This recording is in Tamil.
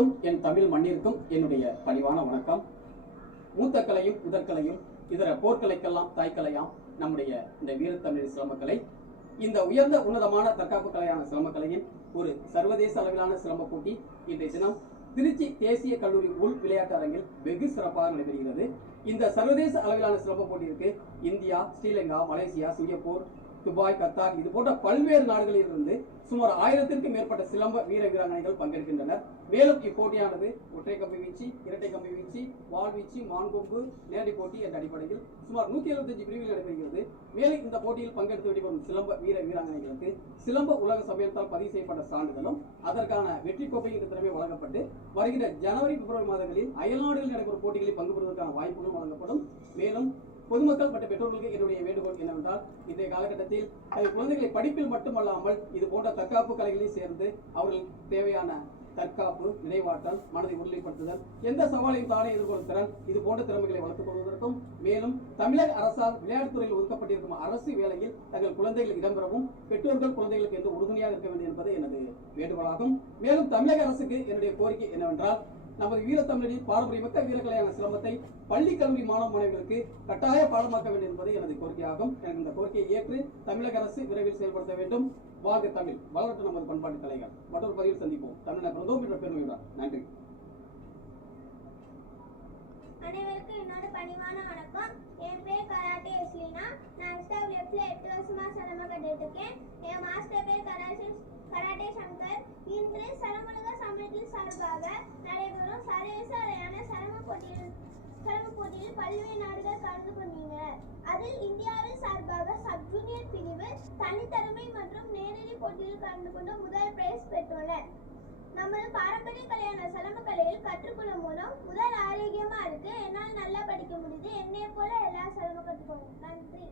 அனைவருக்கும் என் தமிழ் மண்ணிற்கும் என்னுடைய பணிவான வணக்கம். மூத்த கலையும் முதற்கலையும் இதர போர்க்கலைக்கெல்லாம் தாய்க்கலையாம் நம்முடைய இந்த வீரத்தமிழ் சிலம்பக்கலை. இந்த உயர்ந்த உன்னதமான தற்காப்பு கலையான சிலம்பக்கலையின் ஒரு சர்வதேச அளவிலான சிலம்ப போட்டி இன்றைய தினம் திருச்சி தேசிய கல்லூரி உள் விளையாட்டு அரங்கில் வெகு சிறப்பாக நடைபெறுகிறது. இந்த சர்வதேச அளவிலான சிலம்ப போட்டியிற்கு India, Sri Lanka, Malaysia, Singapore, Dubai, Qatar இது போன்ற பல்வேறு நாடுகளில் இருந்து சுமார் 1000த்திற்கும் மேற்பட்ட சிலம்ப வீர வீராங்கனைகள் பங்கேற்கின்றனர். மேலும் இப்போட்டியானது ஒற்றை கம்பி வீச்சு, இரட்டை கம்பி வீச்சு, வாள் வீச்சு, மான்கொம்பு, நேரடி போட்டி என்ற அடிப்படையில் சுமார் 175 பிரிவில் நடைபெறுகிறது. மேலும் இந்த போட்டியில் பங்கெடுத்து வெளிவரும் சிலம்ப வீர வீராங்கனைகளுக்கு சிலம்ப உலக சமயத்தால் பதிவு செய்யப்பட்ட சான்றிதழும் அதற்கான வெற்றி கோப்பையும் திறமை வழங்கப்பட்டு வருகிற ஜனவரி, பிப்ரவரி மாதங்களில் அயல்நாடுகளில் நடைபெறும் போட்டிகளில் பங்கு பெறுவதற்கான வாய்ப்புகளும் வழங்கப்படும். மேலும் பொதுமக்கள் மற்றும் பெற்றோர்களுக்கு என்னுடைய வேண்டுகோள் என்னவென்றால், இன்றைய காலகட்டத்தில் குழந்தைகளை படிப்பில் மட்டுமல்லாமல் இது போன்ற தற்காப்பு கலைகளில் சேர்ந்து அவர்கள் தேவையான தற்காப்பு, நினைவாற்றல், மனதை உறுதிப்படுத்துதல், எந்த சவாலையும் தானே எதிர்கொள்ளும் திறன் இது போன்ற திறமைகளை வளர்த்துக் கொள்வதற்கும், மேலும் தமிழக அரசால் விளையாட்டுத்துறையில் ஒதுக்கப்பட்டிருக்கும் அரசு வேலையில் தங்கள் குழந்தைகள் இடம்பெறவும் பெற்றோர்கள் குழந்தைகளுக்கு என்று உறுதுணையாக இருக்க வேண்டும் என்பது எனது வேண்டுகோளாகும். மேலும் தமிழக அரசுக்கு என்னுடைய கோரிக்கை என்னவென்றால், நமது வீரத்தமிழின் பாரம்பரியமிக்க வீரக்கலையான சிலம்பத்தை பள்ளி கல்லூரி மாணவ மாணவிகளுக்கு கட்டாய பாடமாக்க வேண்டும் என்பது எனது கோரிக்கையாகும். எனக்கு இந்த கோரிக்கையை ஏற்று தமிழக அரசு விரைவில் செயல்படுத்த வேண்டும். வாழ்க தமிழ், வளரட்டும் நமது பண்பாட்டு கலைகள். மற்றொரு பதிவில் சந்திப்போம். தமிழக பிரதோம் என்ற பெருமையுடன் நன்றி. அனைவருக்கும் என்னோட பணிவான வணக்கம். என் பேர் கராட்டே எஸ்லினா. நான் எஸ்டபிள்யூஎஃப்ல 8 வருஷமா சிலம்பம் கற்றுட்டு இருக்கேன். என் மாஸ்டர் பேர் கராட்டே சங்கர். இன்று சலமலுக சமயத்தில் சார்பாக நடைபெறும் சர்வதேச அளவிலான சிலம்ப போட்டியில் பல்வேறு நாடுகள் கலந்து கொண்டீங்க. அதில் இந்தியாவில் சார்பாக சப் ஜூனியர் பிரிவு தனித்தன்மை மற்றும் நேரடி போட்டியில் கலந்து கொண்டு முதல் பிரைஸ் பெற்றுள்ளனர். நமது பாரம்பரிய கலையான சிலம்ப கலையில் கற்றுக்கொள்ளும் மூலம் உடல் ஆரோக்கியமா இருக்கு. என்னால் நல்லா படிக்க முடியுது. என்னைய போல எல்லா சிலம்பம் கற்றுக்கணும். நன்றி.